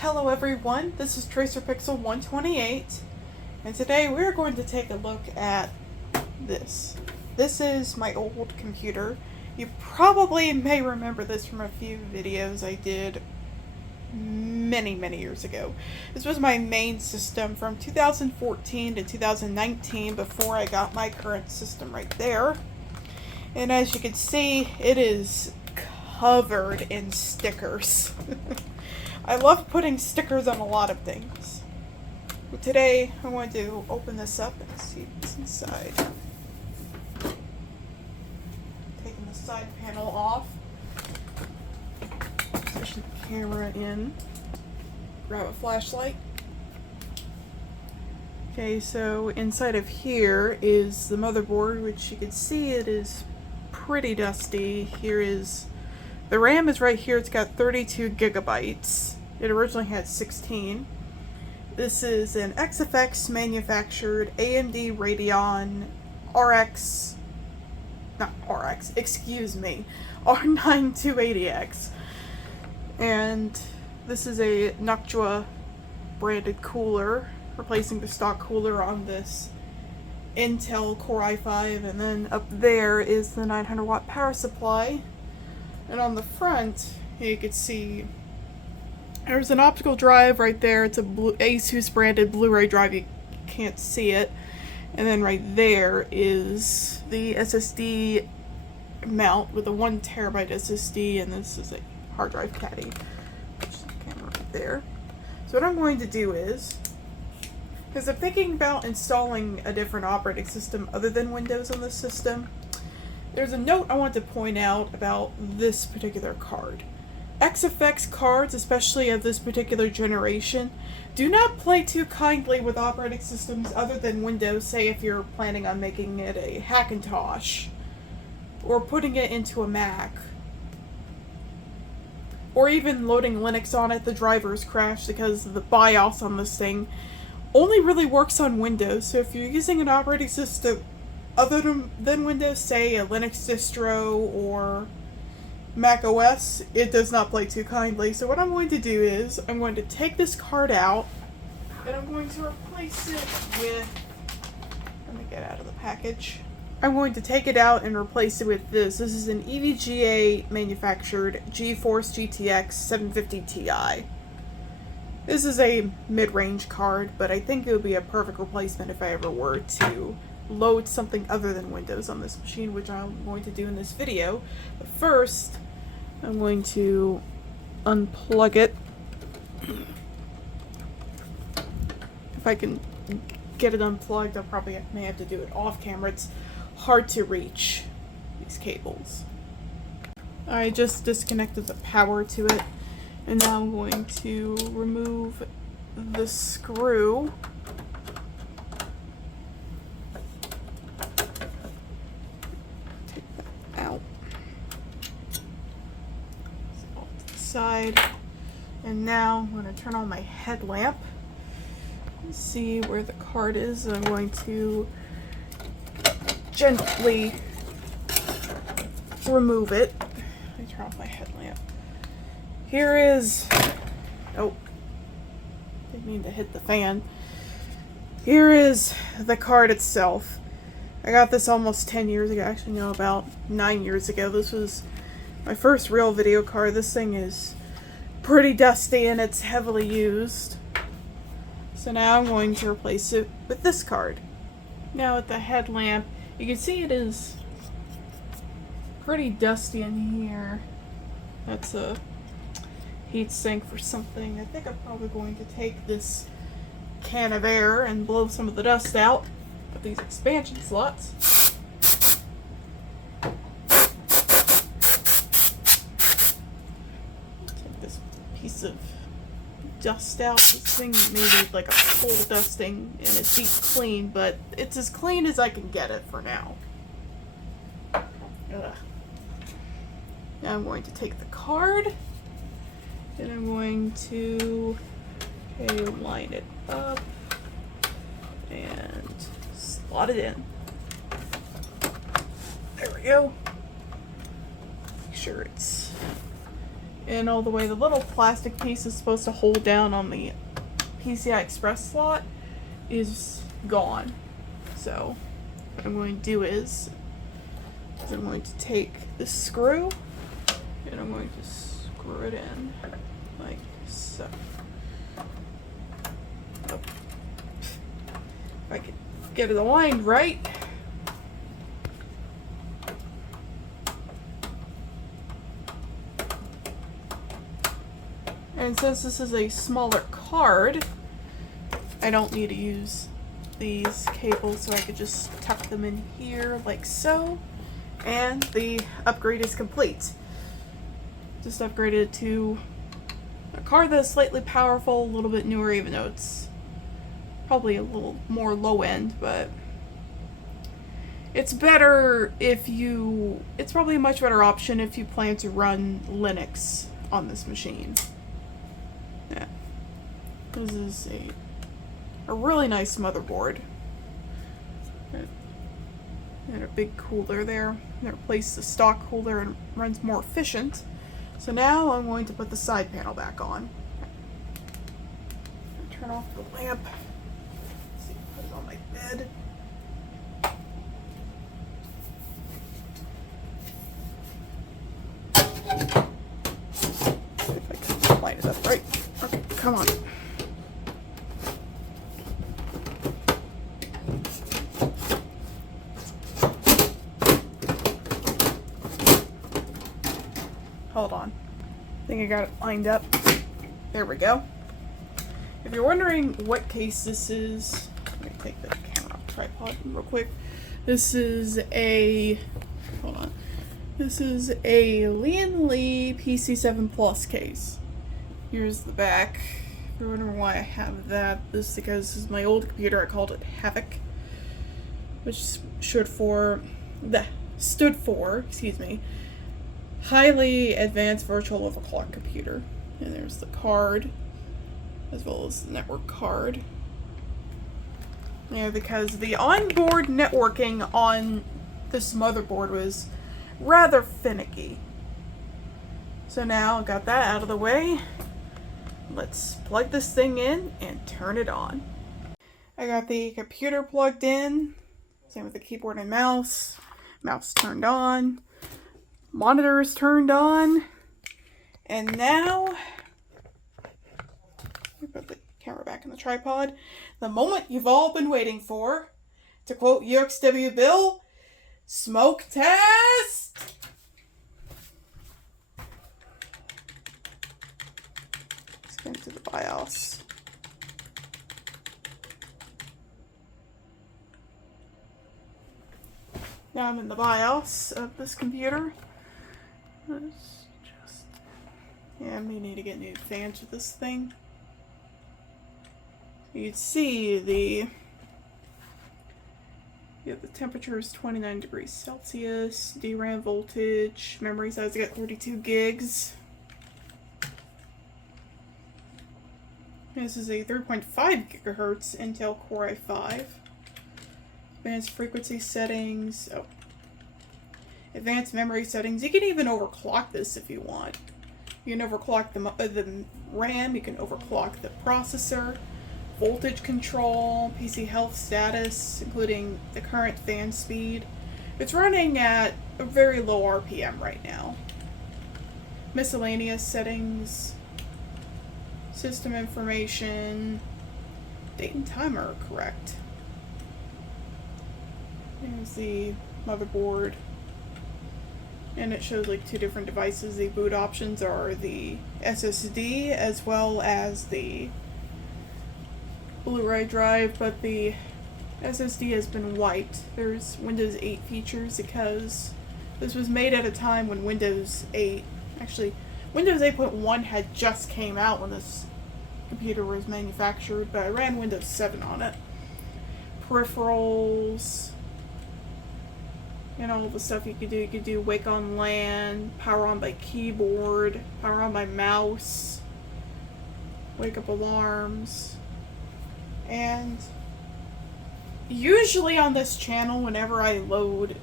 Hello everyone, this is TracerPixel128, and today we're going to take a look at this. This is my old computer. You probably may remember this from a few videos I did many years ago. This was my main system from 2014 to 2019 before I got my current system right there. And as you can see, it is covered in stickers. I love putting stickers on a lot of things. But today, I'm going to open this up and see what's inside. Taking the side panel off. Position the camera in. Grab a flashlight. Okay, so inside of here is the motherboard, which you can see it is pretty dusty. Here is the RAM is right here. It's got 32 gigabytes. It originally had 16. This is an XFX manufactured AMD Radeon RX, not RX, excuse me, R9 280X. And this is a Noctua branded cooler, replacing the stock cooler on this Intel Core i5. And then up there is the 900 watt power supply. And on the front, you can see there's an optical drive right there. It's a Asus branded Blu-ray drive. You can't see it. And then right there is the SSD mount with a 1 terabyte SSD, and this is a hard drive caddy. There's the camera right there. So what I'm going to do is, because I'm thinking about installing a different operating system other than Windows on this system, there's a note I want to point out about this particular card. XFX cards, especially of this particular generation, do not play too kindly with operating systems other than Windows, say if you're planning on making it a Hackintosh, or putting it into a Mac, or even loading Linux on it. The drivers crash because the BIOS on this thing only really works on Windows. So if you're using an operating system other than Windows, say a Linux distro or Mac OS, it does not play too kindly. So what I'm going to do is, I'm going to take this card out, and I'm going to replace it with, let me get out of the package. I'm going to take it out and replace it with this. This is an EVGA manufactured GeForce GTX 750 Ti. This is a mid-range card, but I think it would be a perfect replacement if I ever were to load something other than Windows on this machine, which I'm going to do in this video. But first, I'm going to unplug it. If I can get it unplugged, I probably may have to do it off camera. It's hard to reach these cables. I just disconnected the power to it, and now I'm going to remove the screw. Side, and now I'm going to turn on my headlamp and see where the card is. I'm going to gently remove it. Let me turn off my headlamp. Here is, oh, didn't mean to hit the fan. Here is the card itself. I got this almost 10 years ago, actually no, about 9 years ago. This was my first real video card. This thing is pretty dusty and it's heavily used. So now I'm going to replace it with this card. Now with the headlamp, you can see it is pretty dusty in here. That's a heat sink for something. I think I'm probably going to take this can of air and blow some of the dust out with these expansion slots. Piece of dust out. This thing may need like a full dusting and a deep clean, but it's as clean as I can get it for now. Ugh. Now I'm going to take the card and I'm going to line it up and slot it in. There we go. Make sure it's And all the way the little plastic piece is supposed to hold down on the PCI Express slot is gone. So what I'm going to do is I'm going to take this screw and I'm going to screw it in like so. Oh. If I can get it aligned right. And since this is a smaller card, I don't need to use these cables, so I could just tuck them in here like so. And the upgrade is complete. Just upgraded to a card that's slightly powerful, a little bit newer, even though it's probably a little more low end, but it's better if you, it's probably a much better option if you plan to run Linux on this machine. Yeah. This is a really nice motherboard. And a big cooler there. They replaced the stock cooler and runs more efficient. So now I'm going to put the side panel back on. Turn off the lamp. Let's see, put it on my bed. See if I can line it up right. Okay, come on. Hold on. I think I got it lined up. There we go. If you're wondering what case this is, let me take the camera off the tripod real quick. This is a, hold on. This is a Lian Li PC7 Plus case. Here's the back. If you're wondering why I have that, this is because this is my old computer. I called it Havoc, which stood for, highly advanced virtual overclock computer. And there's the card, as well as the network card. Yeah, because the onboard networking on this motherboard was rather finicky. So now I got that out of the way. Let's plug this thing in and turn it on. I got the computer plugged in, same with the keyboard and mouse. Mouse turned on. Monitor is turned on, and now let me put the camera back in the tripod. The moment you've all been waiting for, to quote UXW Bill, smoke test. Let's get into the BIOS. Now I'm in the BIOS of this computer. Yeah, I may need to get new fans with this thing. You'd see the temperature is 29 degrees Celsius, DRAM voltage, memory size, I got 32 gigs. This is a 3.5 gigahertz Intel Core i5. Advanced frequency settings. Oh. Advanced memory settings. You can even overclock this if you want. You can overclock the RAM, you can overclock the processor, voltage control, PC health status, including the current fan speed. It's running at a very low RPM right now. Miscellaneous settings, system information, date and time are correct. Here's the motherboard. And it shows like two different devices. The boot options are the SSD as well as the Blu-ray drive, but the SSD has been wiped. There's Windows 8 features because this was made at a time when Windows 8.1 had just came out when this computer was manufactured, but I ran Windows 7 on it. Peripherals, and all the stuff you could do. You could do wake on LAN, power on by keyboard, power on by mouse, wake up alarms. And usually on this channel, whenever I load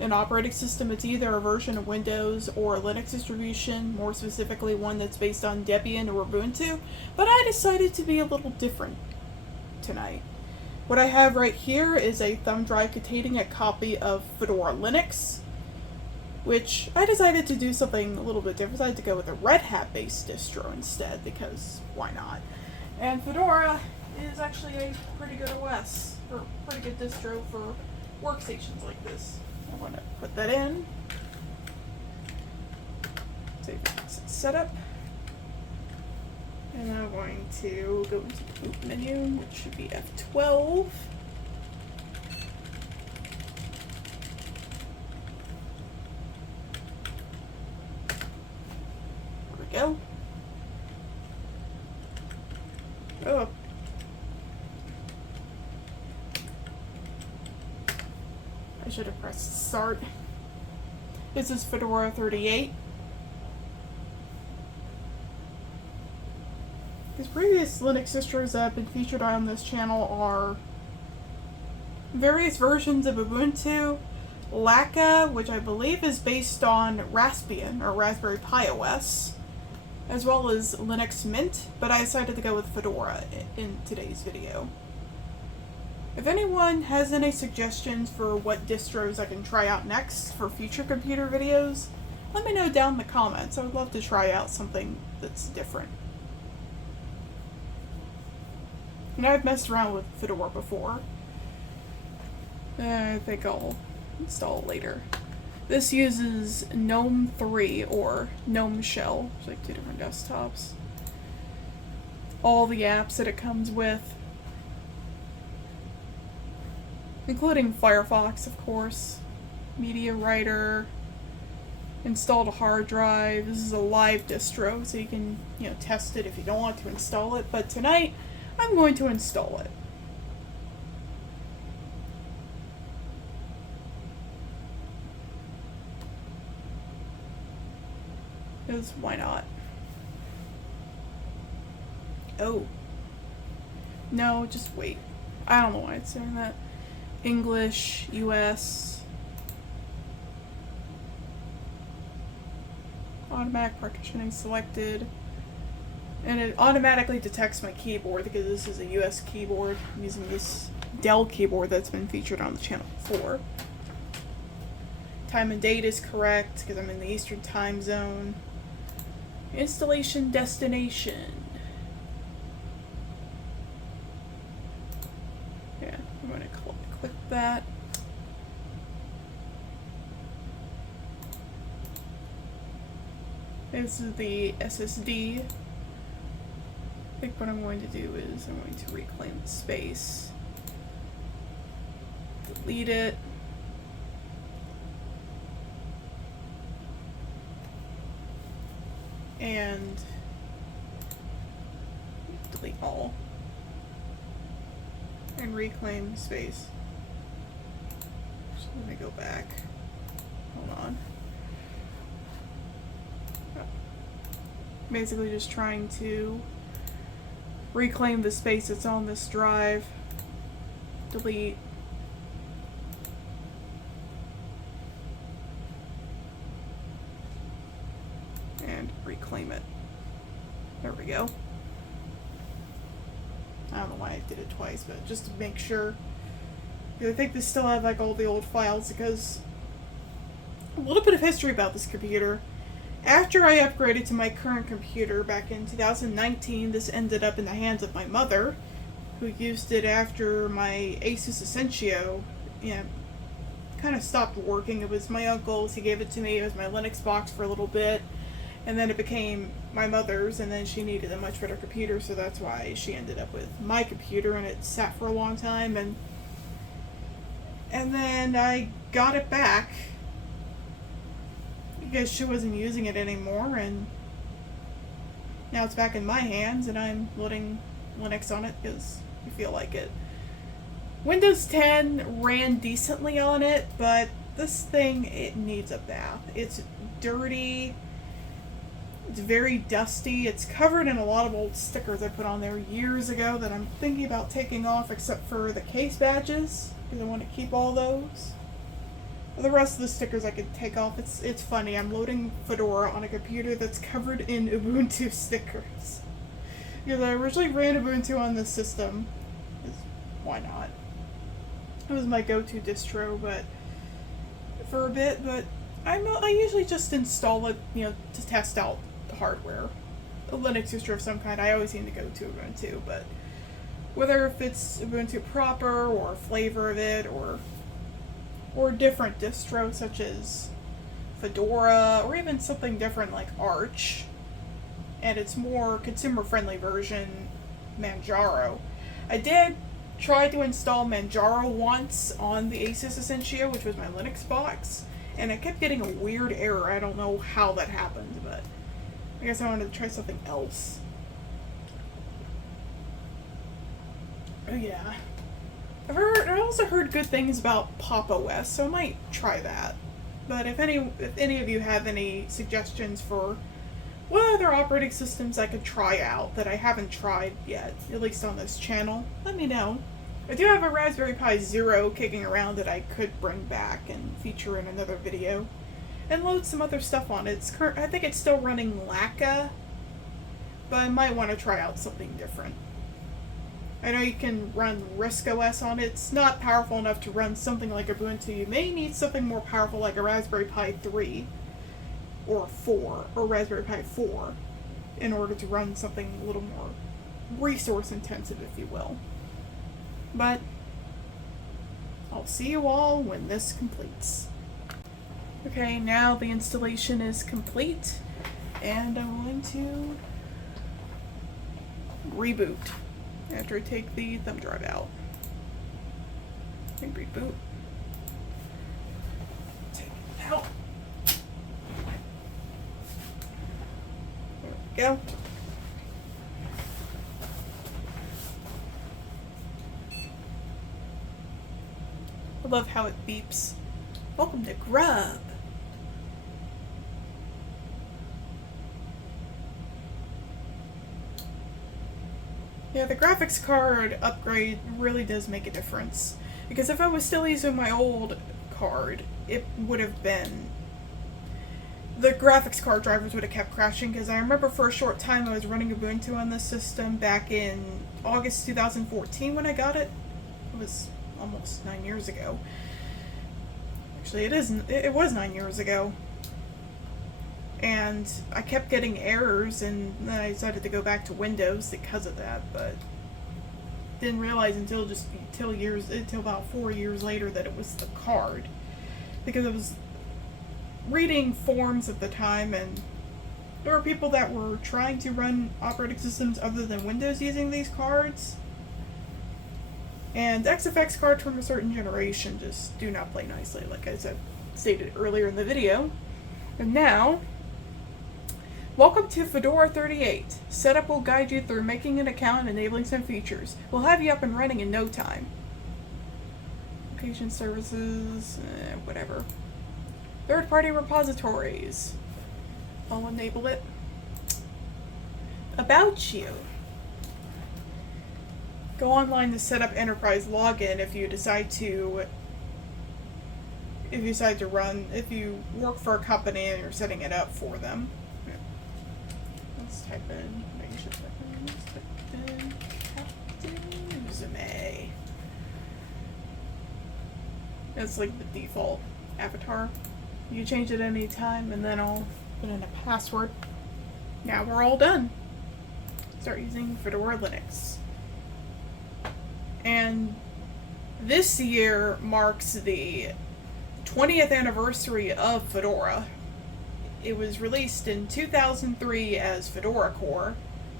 an operating system. It's either a version of Windows or a Linux distribution, more specifically one that's based on Debian or Ubuntu, but I decided to be a little different tonight. What I have right here is a thumb drive containing a copy of Fedora Linux, which I decided to do something a little bit different. I decided to go with a Red Hat based distro instead, because why not? And Fedora is actually a pretty good OS, or pretty good distro for workstations like this. I'm going to put that in. Save setup. And I'm going to go into the boot menu, which should be F12. There we go. Oh. I should have pressed start. This is Fedora 38. These previous Linux distros that have been featured on this channel are various versions of Ubuntu, Laka, which I believe is based on Raspbian or Raspberry Pi OS, as well as Linux Mint, but I decided to go with Fedora in today's video. If anyone has any suggestions for what distros I can try out next for future computer videos, let me know down in the comments. I would love to try out something that's different. You know, I've messed around with Fedora before. I think I'll install it later. This uses GNOME 3 or GNOME Shell. It's like two different desktops. All the apps that it comes with, including Firefox, of course, Media Writer, installed a hard drive. This is a live distro, so you can, test it if you don't want to install it. But tonight, I'm going to install it. Because why not? Oh. No, just wait. I don't know why it's doing that. English, US. Automatic partitioning selected. And it automatically detects my keyboard because this is a US keyboard. I'm using this Dell keyboard that's been featured on the channel before. Time and date is correct because I'm in the Eastern time zone. Installation destination. Yeah, I'm going to click that. This is the SSD. I think what I'm going to do is I'm going to reclaim the space. Delete it. And delete all. And reclaim space. So let me go back. Hold on. Basically just trying to reclaim the space that's on this drive. Delete. And reclaim it. There we go. I don't know why I did it twice, but just to make sure. I think they still have like all the old files because a little bit of history about this computer. After I upgraded to my current computer back in 2019, this ended up in the hands of my mother, who used it after my Asus Essentio, kind of stopped working. It was my uncle's, he gave it to me, it was my Linux box for a little bit, and then it became my mother's, and then she needed a much better computer, so that's why she ended up with my computer, and it sat for a long time, and then I got it back because she wasn't using it anymore, and now it's back in my hands, and I'm loading Linux on it because I feel like it. Windows 10 ran decently on it, but this thing, it needs a bath. It's dirty, it's very dusty, it's covered in a lot of old stickers I put on there years ago that I'm thinking about taking off except for the case badges, because I want to keep all those. The rest of the stickers I could take off. It's funny. I'm loading Fedora on a computer that's covered in Ubuntu stickers. Because I originally ran Ubuntu on this system. Why not? It was my go-to distro, but for a bit. But I usually just install it, to test out the hardware. A Linux distro of some kind. I always seem to go to Ubuntu, but whether if it's Ubuntu proper or flavor of it or different distros such as Fedora or even something different like Arch and its more consumer-friendly version, Manjaro. I did try to install Manjaro once on the Asus Essentia, which was my Linux box, and I kept getting a weird error. I don't know how that happened, but I guess I wanted to try something else. Oh yeah. I also heard good things about Pop! OS, so I might try that. But if any of you have any suggestions for what other operating systems I could try out that I haven't tried yet, at least on this channel, let me know. I do have a Raspberry Pi Zero kicking around that I could bring back and feature in another video, and load some other stuff on it. I think it's still running Laka, but I might want to try out something different. I know you can run RISC-OS on it. It's not powerful enough to run something like Ubuntu. You may need something more powerful like a Raspberry Pi 3 or 4, or Raspberry Pi 4, in order to run something a little more resource intensive, if you will. But I'll see you all when this completes. Okay, now the installation is complete, and I'm going to reboot. After I take the thumb drive out. And reboot. Take it out. There we go. I love how it beeps. Welcome to Grub. Yeah, the graphics card upgrade really does make a difference. Because if I was still using my old card, it would have been... the graphics card drivers would have kept crashing, because I remember for a short time I was running Ubuntu on this system back in August 2014 when I got it. It was almost 9 years ago. Actually, it was 9 years ago. And I kept getting errors, and then I decided to go back to Windows because of that, but didn't realize until about 4 years later that it was the card. Because I was reading forums at the time, and there were people that were trying to run operating systems other than Windows using these cards. And XFX cards from a certain generation just do not play nicely, like I stated earlier in the video. And now, welcome to Fedora 38. Setup will guide you through making an account and enabling some features. We'll have you up and running in no time. Application services, whatever. Third-party repositories. I'll enable it. About you. Go online to set up enterprise login if you decide to if you work for a company and you're setting it up for them. Let's type in, Captain Resume. That's like the default avatar. You change it any time, and then I'll put in a password. Now we're all done. Start using Fedora Linux. And this year marks the 20th anniversary of Fedora. It was released in 2003 as Fedora Core,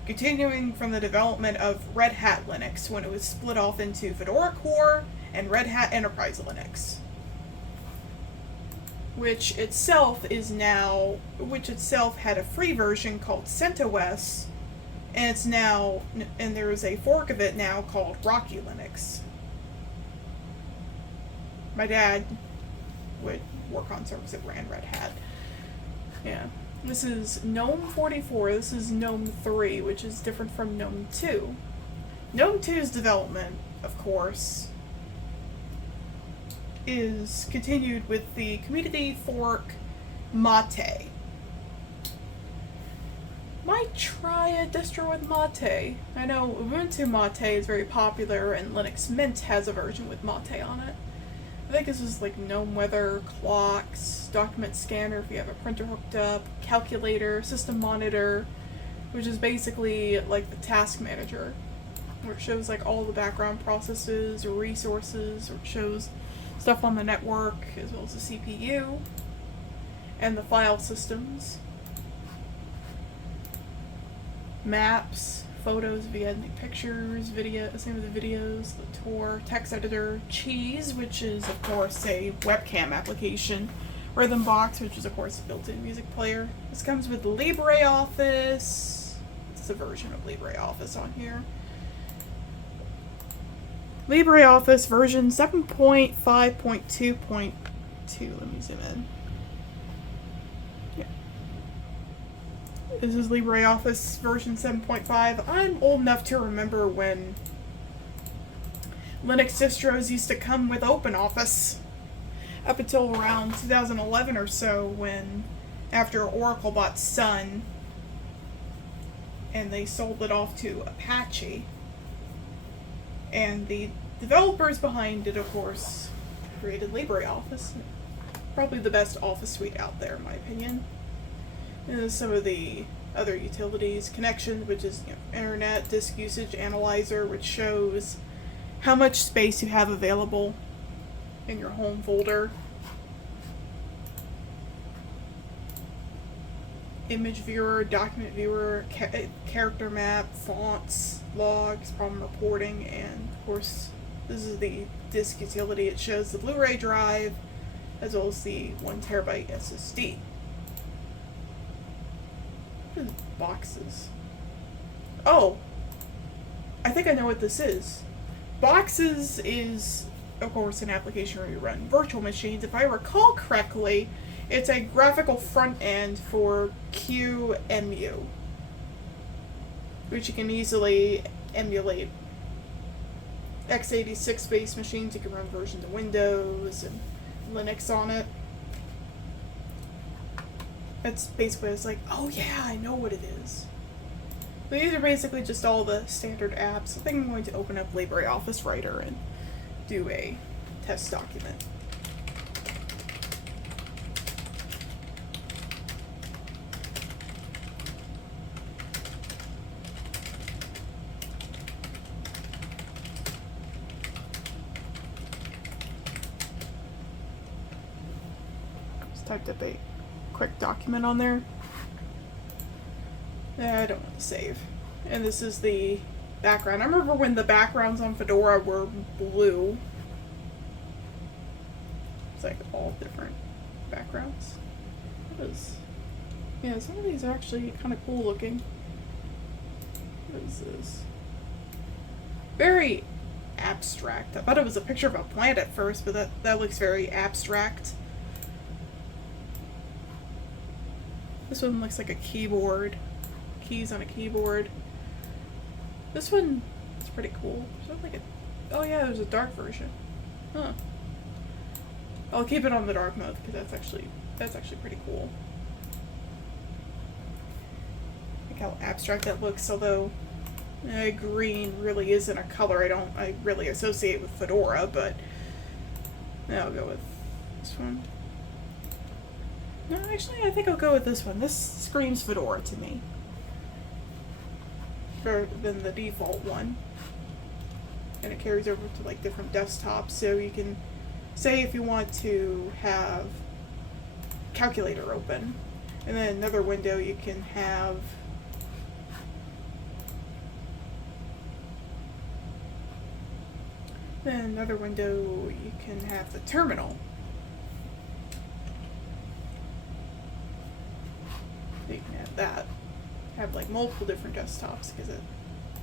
continuing from the development of Red Hat Linux when it was split off into Fedora Core and Red Hat Enterprise Linux, which itself had a free version called CentOS, and there is a fork of it now called Rocky Linux. My dad would work on servers that ran Red Hat. Yeah. This is GNOME 44. This is GNOME 3, which is different from GNOME 2. GNOME 2's development, of course, is continued with the community fork Mate. Might try a distro with Mate. I know Ubuntu Mate is very popular, and Linux Mint has a version with Mate on it. I think this is like GNOME Weather, clocks, document scanner if you have a printer hooked up, calculator, system monitor, which is basically like the task manager, where it shows like all the background processes or resources, or it shows stuff on the network as well as the CPU and the file systems. Maps, photos if you had any pictures, video, same with the videos, the tour, text editor, Cheese, which is of course a webcam application, Rhythmbox, which is of course a built-in music player. This comes with LibreOffice. It's a version of LibreOffice on here. LibreOffice version 7.5.2.2. Let me zoom in. This is LibreOffice version 7.5. I'm old enough to remember when Linux distros used to come with OpenOffice. Up until around 2011 or so, when after Oracle bought Sun and they sold it off to Apache. And the developers behind it, of course, created LibreOffice. Probably the best office suite out there, in my opinion. And some of the other utilities, Connection, which is internet, disk usage analyzer, which shows how much space you have available in your home folder. Image viewer, document viewer, character map, fonts, logs, problem reporting, and of course this is the disk utility. It shows the Blu-ray drive as well as the 1 terabyte SSD. Boxes. Oh, I think I know what this is. Boxes is, of course, an application where you run virtual machines. If I recall correctly, it's a graphical front end for QEMU, which you can easily emulate x86 based machines. You can run versions of Windows and Linux on it. That's basically, it's like, oh yeah, I know what it is. But these are basically just all the standard apps. I think I'm going to open up LibreOffice Writer and do a test document. Just typed up a quick document on there. I don't want to save. And this is the background. I remember when the backgrounds on Fedora were blue. It's like all different backgrounds. What is... Yeah, some of these are actually kind of cool looking. What is this? Very abstract. I thought it was a picture of a plant at first, but that looks very abstract. This one looks like a keyboard. Keys on a keyboard. This one is pretty cool. There's like a... Oh yeah, there's a dark version. Huh. I'll keep it on the dark mode because that's actually pretty cool. Like how abstract that looks, although green really isn't a color I really associate with Fedora, but I'll go with this one. No, actually, I think I'll go with this one. This screams Fedora to me. Better than the default one. And it carries over to like different desktops, so you can say if you want to have calculator open, and then another window you can have the terminal. So you can have that. Have like multiple different desktops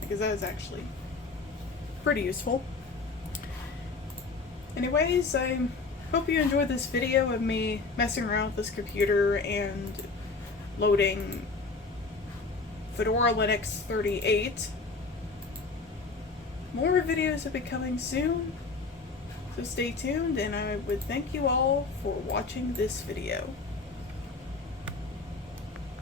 because that is actually pretty useful. Anyways, I hope you enjoyed this video of me messing around with this computer and loading Fedora Linux 38. More videos will be coming soon, So stay tuned, and I would thank you all for watching this video.